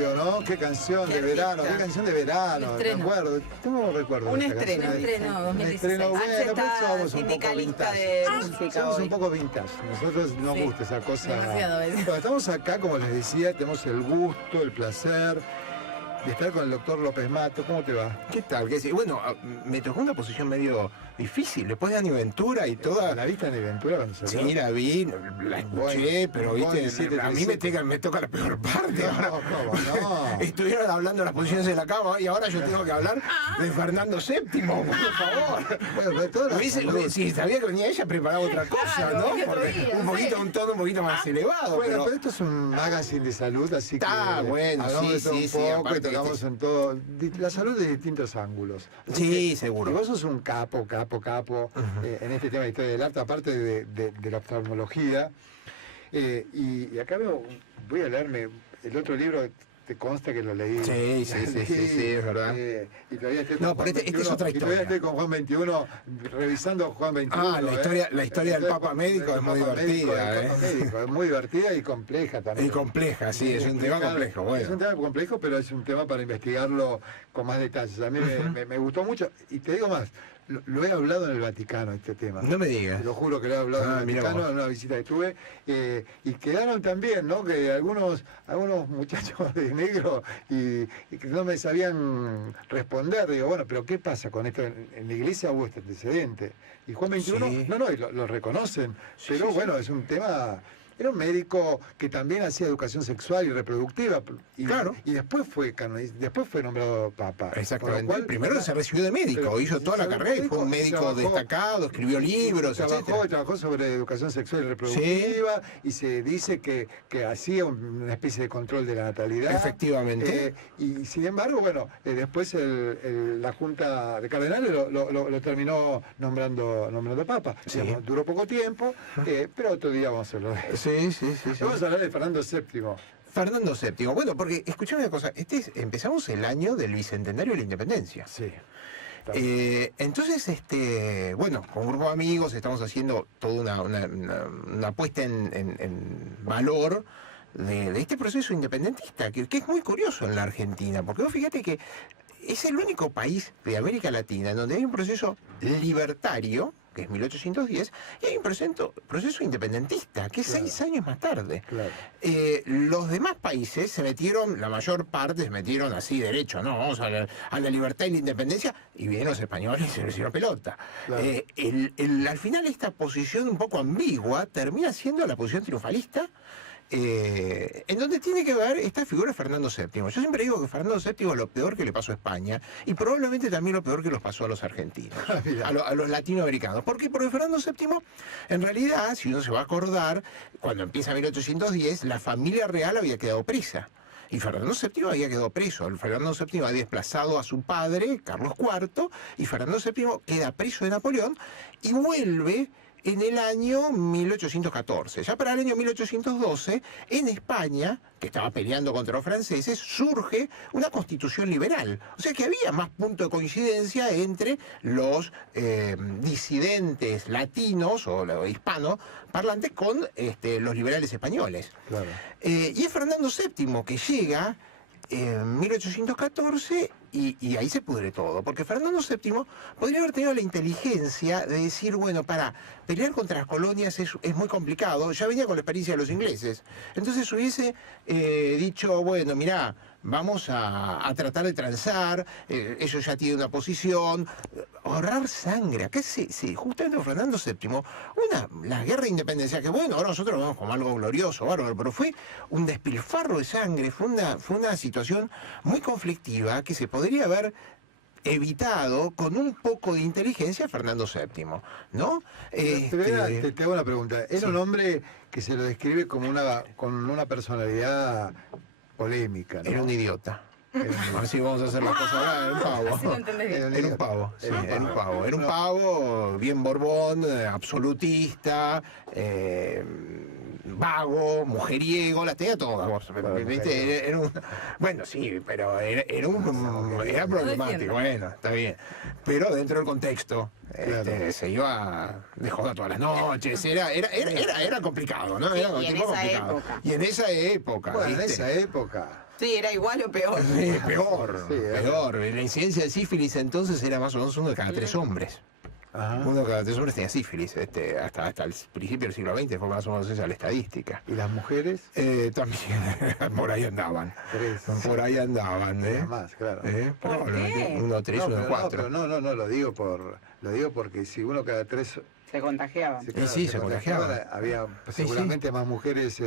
Obvio, ¿no? Qué canción de verano, qué canción de verano, me acuerdo. Tengo recuerdo Un de esta estreno, canción. un estreno, 2016. Un estreno, bueno, H pero está somos un poco sindicalista vintage. de música Somos hoy. un poco vintage. Nosotros nos Sí, gusta esa cosa. demasiado a veces. Bueno, estamos acá, como les decía, tenemos el gusto, el placer de estar con el doctor López Mato. ¿Cómo te va? ¿Qué tal? Bueno, me tocó una posición medio difícil. Después de Ani Ventura y toda... ¿La viste en Aventura cuando salió? Sí, la vi, la escuché, pero viste, a mí me toca la peor parte. Ahora, no. Estuvieron hablando de las posiciones de la cama y ahora yo tengo que hablar de Fernando VII, por favor. Bueno, de todas Si sabía que venía ella, preparaba otra cosa, Claro, ¿no? otro Porque día, un poquito, un tono un poquito más elevado. Bueno, pero esto es un magazine de salud, así que bueno, hablamos de todo un poco y aparte tocamos en todo, la salud de distintos ángulos. Así Sí, que, seguro. Y vos sos un capo en este tema de historia del arte, aparte de la oftalmología. Y acá voy a leerme el otro libro. Te consta que lo leí. Sí, es verdad. Y todavía estoy No, pero este es otra historia. Y todavía estoy con Juan XXI, revisando Juan XXI. La historia del Papa Médico es muy divertida. Es muy divertida y compleja también. Y compleja, sí, es un tema complejo. Bueno. Es un tema complejo, pero es un tema para investigarlo con más detalles. A mí me gustó mucho. Y te digo más, lo he hablado en el Vaticano, este tema. No me digas. Te lo juro que lo he hablado en el Vaticano, en una visita que tuve. Y quedaron también, ¿no? Que algunos muchachos de negro y que no me sabían responder. Digo, bueno, pero ¿qué pasa con esto? En la iglesia hubo este antecedente. Y Juan XXI, Sí. y lo reconocen. Pero bueno, es un tema... Era un médico que también hacía educación sexual y reproductiva. Y después fue nombrado papa. Exactamente. Cual, primero se recibió de médico, hizo toda la carrera y fue un médico destacado, escribió libros, trabajó sobre educación sexual y reproductiva y se dice que hacía una especie de control de la natalidad. Efectivamente. Y sin embargo, bueno, después la Junta de Cardenales lo terminó nombrando papa. Sí. Digamos, duró poco tiempo, pero otro día vamos a hablar de eso. Sí. Vamos a hablar de Fernando VII. Fernando VII. Bueno, porque escuchame una cosa, empezamos el año del bicentenario de la independencia. Sí. Entonces, bueno, con un grupo de amigos estamos haciendo toda una puesta en valor de este proceso independentista, que es muy curioso en la Argentina, porque vos fíjate que es el único país de América Latina en donde hay un proceso libertario, que es 1810, y hay un proceso independentista, que es 6 años más tarde. Claro. Los demás países se metieron, la mayor parte se metieron así derecho, ¿no? Vamos a la libertad y la independencia, y vienen los españoles y se les hicieron pelota. Claro. Al final esta posición un poco ambigua termina siendo la posición triunfalista, en donde tiene que ver esta figura de Fernando VII. Yo siempre digo que Fernando VII es lo peor que le pasó a España y probablemente también lo peor que les pasó a los argentinos, a los latinoamericanos. ¿Por qué? Porque Fernando VII, en realidad, si uno se va a acordar, cuando empieza 1810, la familia real había quedado presa. Y Fernando VII había quedado preso. Fernando VII había desplazado a su padre, Carlos IV, y Fernando VII queda preso de Napoleón y vuelve en el año 1814. Ya para el año 1812, en España, que estaba peleando contra los franceses, surge una constitución liberal. O sea que había más punto de coincidencia entre los disidentes latinos o hispanos parlantes con los liberales españoles. Claro. Y es Fernando VII que llega en 1814 y ahí se pudre todo, porque Fernando VII podría haber tenido la inteligencia de decir, bueno, para pelear contra las colonias es muy complicado, ya venía con la experiencia de los ingleses, entonces hubiese dicho, bueno, mirá, vamos a tratar de transar, ellos ya tienen una posición, ahorrar sangre. Acá justamente con Fernando VII, la guerra de independencia, que bueno, ahora nosotros lo vemos como algo glorioso, bárbaro, pero fue un despilfarro de sangre, fue una situación muy conflictiva que se podría haber evitado con un poco de inteligencia a Fernando VII, ¿no? Te hago una pregunta. Era un hombre que se lo describe como con una personalidad polémica, ¿no? Era un idiota. Así vamos a hacer las cosas ahora, era un pavo. Así lo entendés bien. Era un pavo, sí, era un pavo bien borbón, absolutista, vago, mujeriego, las tenía todas. Bueno, sí, pero era problemático, bueno, está bien. Pero dentro del contexto, Claro. Se iba de joda todas las noches, era complicado, ¿no? Sí, Era un y en tipo esa complicado. época. Y en esa época, Bueno, en ¿viste? esa época. Sí, era igual o peor. Sí, peor, Sí, peor. La incidencia de sífilis entonces era más o menos 1 de cada 3 hombres. Ajá. 1 de cada 3 hombres tenía sífilis. Hasta el principio del siglo XX fue más o menos esa la estadística. ¿Y las mujeres? También por ahí andaban. 3. Por ahí andaban, Nada más, claro. Probablemente qué? 1, 3, No, 1, pero 4. no, lo digo porque si 1 cada 3 Se contagiaban. Sí, se contagiaban. había Sí, seguramente más mujeres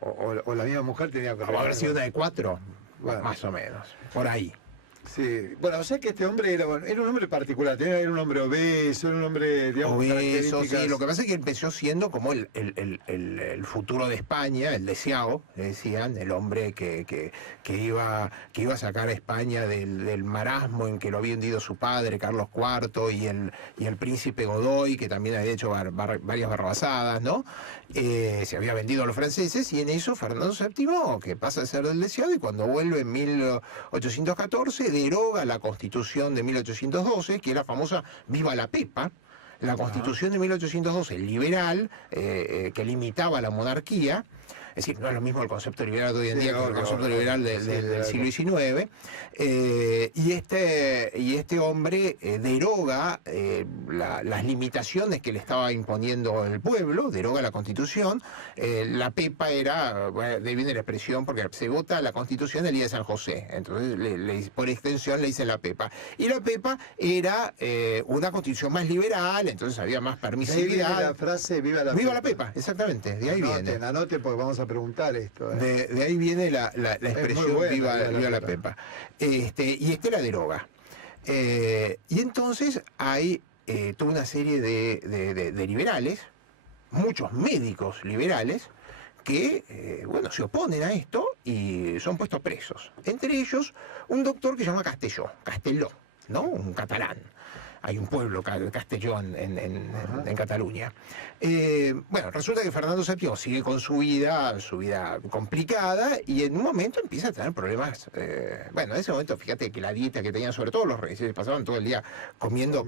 o la misma mujer tenía que Habrá sido 1 de 4, Bueno. más o menos. Por ahí. Sí, bueno, o sea que este hombre era un hombre particular, era un hombre obeso, era un hombre, digamos, con Obeso, sí. características- Lo que pasa es que empezó siendo como el futuro de España, el deseado, le decían, el hombre que iba a sacar a España del marasmo en que lo había hundido su padre, Carlos IV, y el príncipe Godoy, que también había hecho varias barrabasadas, ¿no? Se había vendido a los franceses, y en eso Fernando VII, que pasa a ser del deseado, y cuando vuelve en 1814, deroga la Constitución de 1812, que era famosa Viva la Pepa. La Constitución de 1812, liberal, que limitaba la monarquía. Es decir, no es lo mismo el concepto liberal de hoy en Sí, día que el obvio, concepto obvio. liberal del Sí, siglo XIX. Y este hombre deroga las limitaciones que le estaba imponiendo el pueblo, deroga la Constitución. La Pepa era, bueno, de ahí viene la expresión, porque se vota la Constitución el día de San José. Entonces, por extensión, le dicen la Pepa. Y la Pepa era una Constitución más liberal, entonces había más De ahí viene permisividad. la frase Viva la Viva la Pepa, exactamente, de ahí viene. Anoten porque vamos a preguntar esto. De ahí viene la expresión muy buena, viva la Pepa. Y la deroga. Y entonces hay toda una serie de liberales, muchos médicos liberales, que bueno, se oponen a esto y son puestos presos. Entre ellos, un doctor que se llama Castelló, ¿no? Un catalán. Hay un pueblo, Castelló, en Cataluña. Bueno, resulta que Fernando VII sigue con su vida complicada, y en un momento empieza a tener problemas. Bueno, en ese momento, fíjate que la dieta que tenían, sobre todo los reyes, pasaban todo el día comiendo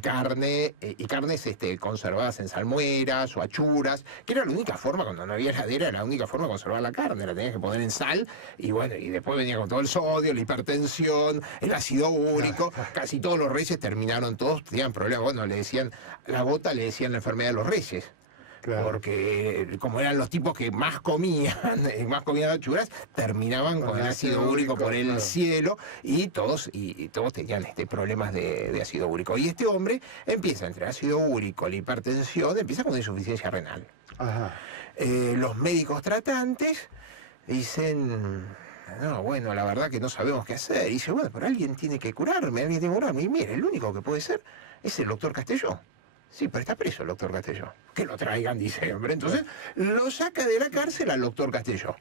carne, y carnes conservadas en salmueras o achuras, que era la única forma, cuando no había heladera, era la única forma de conservar la carne, la tenías que poner en sal, y bueno, y después venía con todo el sodio, la hipertensión, el ácido úrico. Casi todos los reyes terminaron, todos tenían problemas. Bueno, le decían, la gota le decían la enfermedad de los reyes. Claro. Porque como eran los tipos que más comían achuras, terminaban con el ácido úrico por el claro. cielo, y todos tenían problemas de ácido úrico. Y este hombre empieza entre ácido úrico, la hipertensión, empieza con insuficiencia renal. Ajá. Los médicos tratantes dicen: no, bueno, la verdad que no sabemos qué hacer. Y dice: bueno, pero alguien tiene que curarme. Y mire, el único que puede ser es el doctor Castelló. Sí, pero está preso el doctor Castelló. Que lo traigan, dice, hombre. Entonces lo saca de la cárcel al doctor Castelló.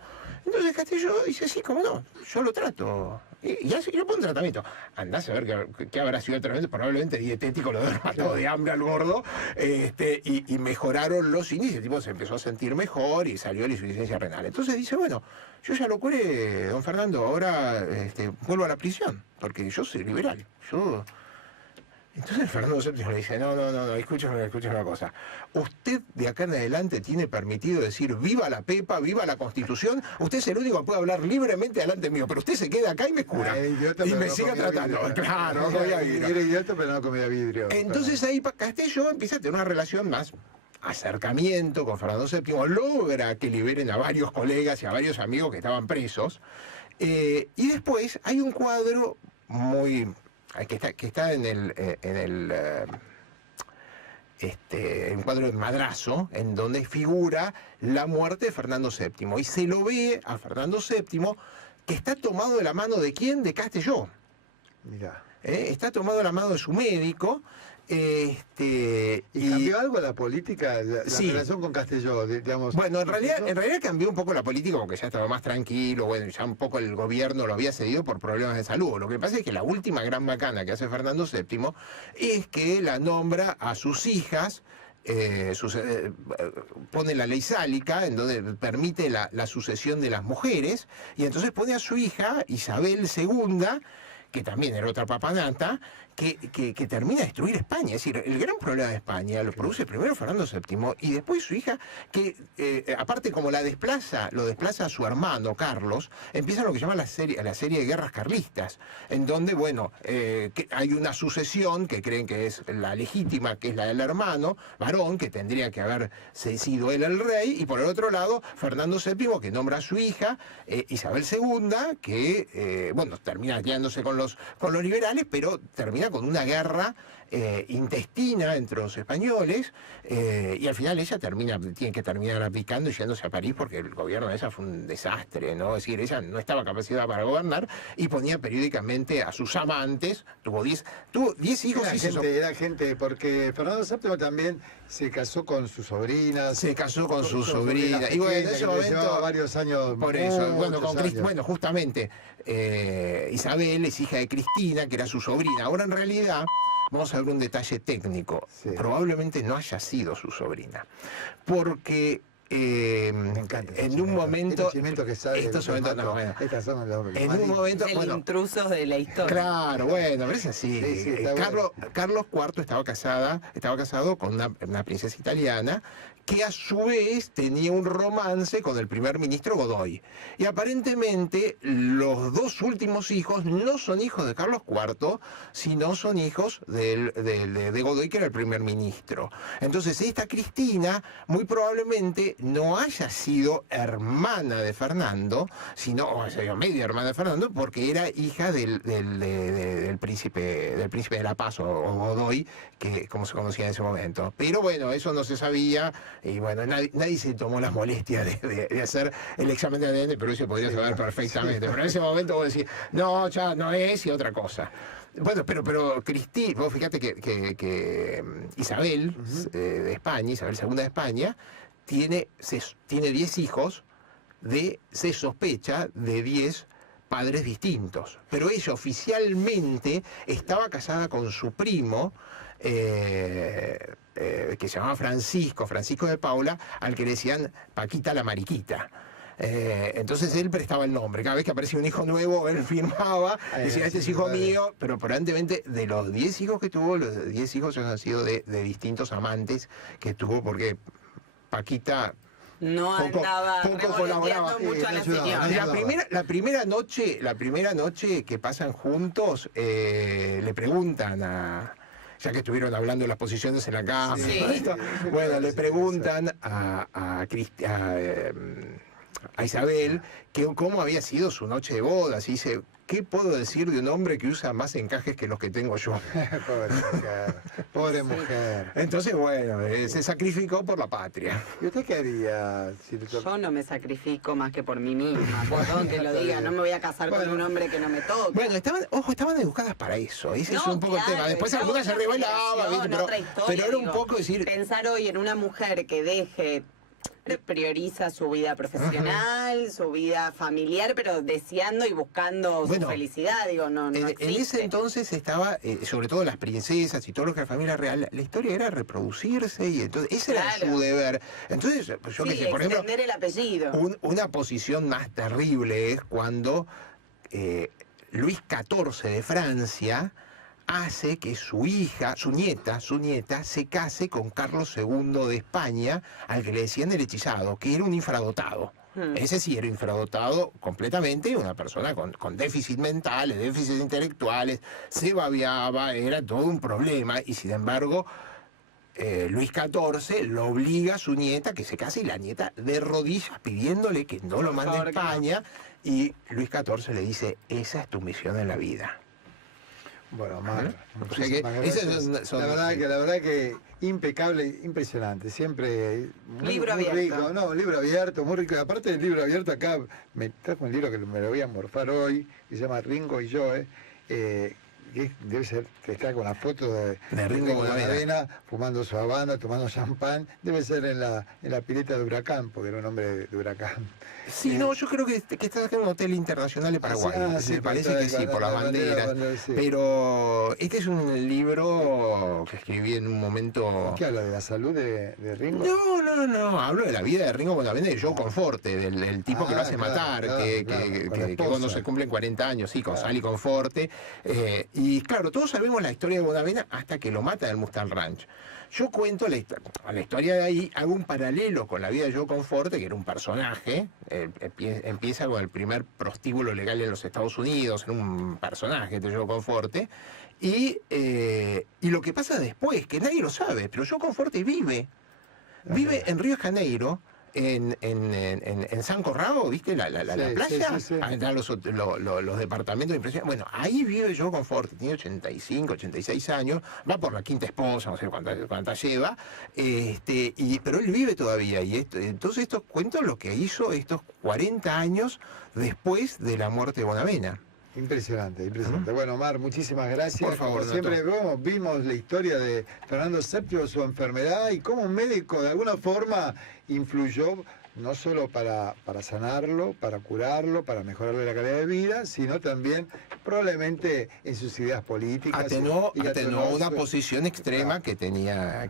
Entonces Castelló dice: sí, cómo no, yo lo trato. Y así yo pongo un tratamiento. Andás a ver qué habrá sido el tratamiento, probablemente dietético, lo habrá matado de hambre al gordo. Y mejoraron los índices, el tipo se empezó a sentir mejor y salió la insuficiencia renal. Entonces dice: bueno, yo ya lo curé, don Fernando, ahora vuelvo a la prisión, porque yo soy liberal. Entonces Fernando VII le dice: no, escúchame una cosa. Usted de acá en adelante tiene permitido decir viva la Pepa, viva la Constitución. Usted es el único que puede hablar libremente delante mío, pero usted se queda acá y me cura. Idiota, Y pero me no siga comía tratando. vidrio. Claro, no comía vidrio. Era idiota, pero no comía vidrio. Entonces ahí Castelló empieza a tener una relación más acercamiento con Fernando VII, logra que liberen a varios colegas y a varios amigos que estaban presos. Y después hay un cuadro que está en un cuadro de Madrazo, en donde figura la muerte de Fernando VII. Y se lo ve a Fernando VII que está tomado de la mano ¿de quién? De Castelló. Mirá. Está tomado de la mano de su médico. ¿Y cambió algo la política, la Sí. relación con Castelló, digamos? Bueno, en realidad cambió un poco la política, porque ya estaba más tranquilo, bueno, ya un poco el gobierno lo había cedido por problemas de salud. Lo que pasa es que la última gran macana que hace Fernando VII es que la nombra a sus hijas, pone la ley sálica, en donde permite la sucesión de las mujeres, y entonces pone a su hija, Isabel II, que también era otra papanata, que termina de destruir España. Es decir, el gran problema de España lo produce primero Fernando VII y después su hija, que aparte como lo desplaza a su hermano Carlos, empieza lo que se llama la serie de guerras carlistas, en donde, bueno, que hay una sucesión que creen que es la legítima, que es la del hermano varón, que tendría que haber sido él el rey, y por el otro lado, Fernando VII, que nombra a su hija, Isabel II, que, bueno, termina quedándose con los liberales, pero termina con una guerra intestina entre los españoles, y al final ella tiene que terminar abdicando y yéndose a París porque el gobierno de ella fue un desastre, ¿no? Es decir, ella no estaba capacitada para gobernar y ponía periódicamente a sus amantes, tuvo 10 hijos. Era gente, porque Fernando VII también se casó con su sobrina. Se casó con su sobrina. Y bueno, en ese momento, varios años. Por eso, bueno, justamente, Isabel es hija de Cristina, que era su sobrina. Ahora, en realidad, vamos a ver un detalle técnico. Sí. Probablemente no haya sido su sobrina. Porque me encanta, en un momento... Estos son en un momento... El Bueno, intruso de la historia. claro, bueno, pero es así. Sí, Carlos IV estaba casado con una princesa italiana que a su vez tenía un romance con el primer ministro Godoy. Y aparentemente los dos últimos hijos no son hijos de Carlos IV, sino son hijos de Godoy, que era el primer ministro. Entonces esta Cristina muy probablemente no haya sido hermana de Fernando, sino, o sea, media hermana de Fernando, porque era hija del príncipe de la Paz, o Godoy, que como se conocía en ese momento. Pero bueno, eso no se sabía. Y bueno, nadie se tomó las molestias de hacer el examen de ADN, pero eso podría saber perfectamente. Pero en ese momento vos decís, no, ya no es, y otra cosa. Bueno, pero Cristina, vos fíjate que Isabel de España, Isabel II de España, tiene 10 hijos, se sospecha de 10 padres distintos. Pero ella oficialmente estaba casada con su primo, que se llamaba Francisco de Paula, al que le decían Paquita la Mariquita. Entonces él prestaba el nombre. Cada vez que aparecía un hijo nuevo, él firmaba, decía, este es hijo mío, pero aparentemente de los 10 hijos que tuvo, los 10 hijos han sido de distintos amantes que tuvo, porque Paquita no andaba colaboraba mucho a la señora. La primera noche que pasan juntos, le preguntan ya que estuvieron hablando de las posiciones en la cama, bueno, le preguntan a Isabel que cómo había sido su noche de bodas, y dice, ¿qué puedo decir de un hombre que usa más encajes que los que tengo yo? Pobre mujer. Entonces, bueno, se sacrificó por la patria. ¿Y usted qué haría? Yo no me sacrifico más que por mí misma, perdón que lo diga, no me voy a casar con un hombre que no me toque. Bueno, estaban educadas para eso, ese es un poco el tema. Después alguna se revelaba, pero era un poco decir... Pensar hoy en una mujer que prioriza su vida profesional, su vida familiar, pero deseando y buscando su felicidad, digo, no existe. En ese entonces estaba, sobre todo las princesas y todo lo que era familia real, la historia era reproducirse, y entonces ese era su deber. Entonces, yo que sé, por ejemplo, extender el apellido. Una posición más terrible es cuando Luis XIV de Francia hace que su nieta, se case con Carlos II de España, al que le decían el hechizado, que era un infradotado. Ese sí era infradotado completamente, una persona con déficit mentales, déficits intelectuales, se babiaba, era todo un problema, y sin embargo Luis XIV lo obliga a su nieta que se case, y la nieta de rodillas pidiéndole que no lo mande a España, y Luis XIV le dice, esa es tu misión en la vida. Bueno, Mar, o sea que la verdad que impecable, impresionante, siempre muy rico, libro abierto, muy rico. Aparte del libro abierto, acá me trajo un libro que me lo voy a morfar hoy, que se llama Ringo y yo, debe ser que está con la foto de Ringo Bonavena, fumando su habana, tomando champán, debe ser en la pileta de Huracán, porque era un hombre de Huracán. Sí, no, yo creo que está en un hotel internacional de Paraguay. Sí, me parece que sí, por las banderas. Sí. Pero este es un libro que escribí en un momento... ¿Qué habla de la salud de Ringo? No, hablo de la vida de Ringo Bonavena y de Joe Conforte, del tipo que lo hace matar, que cuando se cumplen 40 años, sí, con Sally Conforte. Y claro, todos sabemos la historia de Bonavena hasta que lo mata en el Mustang Ranch. Yo cuento la historia de ahí, hago un paralelo con la vida de Joe Conforte, que era un personaje, empieza con el primer prostíbulo legal en los Estados Unidos, era un personaje de Joe Conforte, y lo que pasa después, que nadie lo sabe, pero Joe Conforte vive en Río de Janeiro, en San Corrado, ¿viste? La playa, sí. ahí están los departamentos de impresión. Bueno, ahí vive Joe Conforte, tiene 85, 86 años, va por la quinta esposa, no sé cuántas lleva, pero él vive todavía. Y entonces estos cuentos lo que hizo estos 40 años después de la muerte de Bonavena. Impresionante. Bueno, Omar, muchísimas gracias. Por favor, como siempre vimos la historia de Fernando VII, su enfermedad, y cómo un médico de alguna forma influyó no solo para sanarlo, para curarlo, para mejorarle la calidad de vida, sino también probablemente en sus ideas políticas. Atenuó una posición extrema que tenía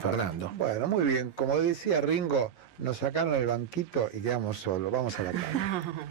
Fernando. Bueno, muy bien. Como decía Ringo, nos sacaron el banquito y quedamos solos. Vamos a la cama.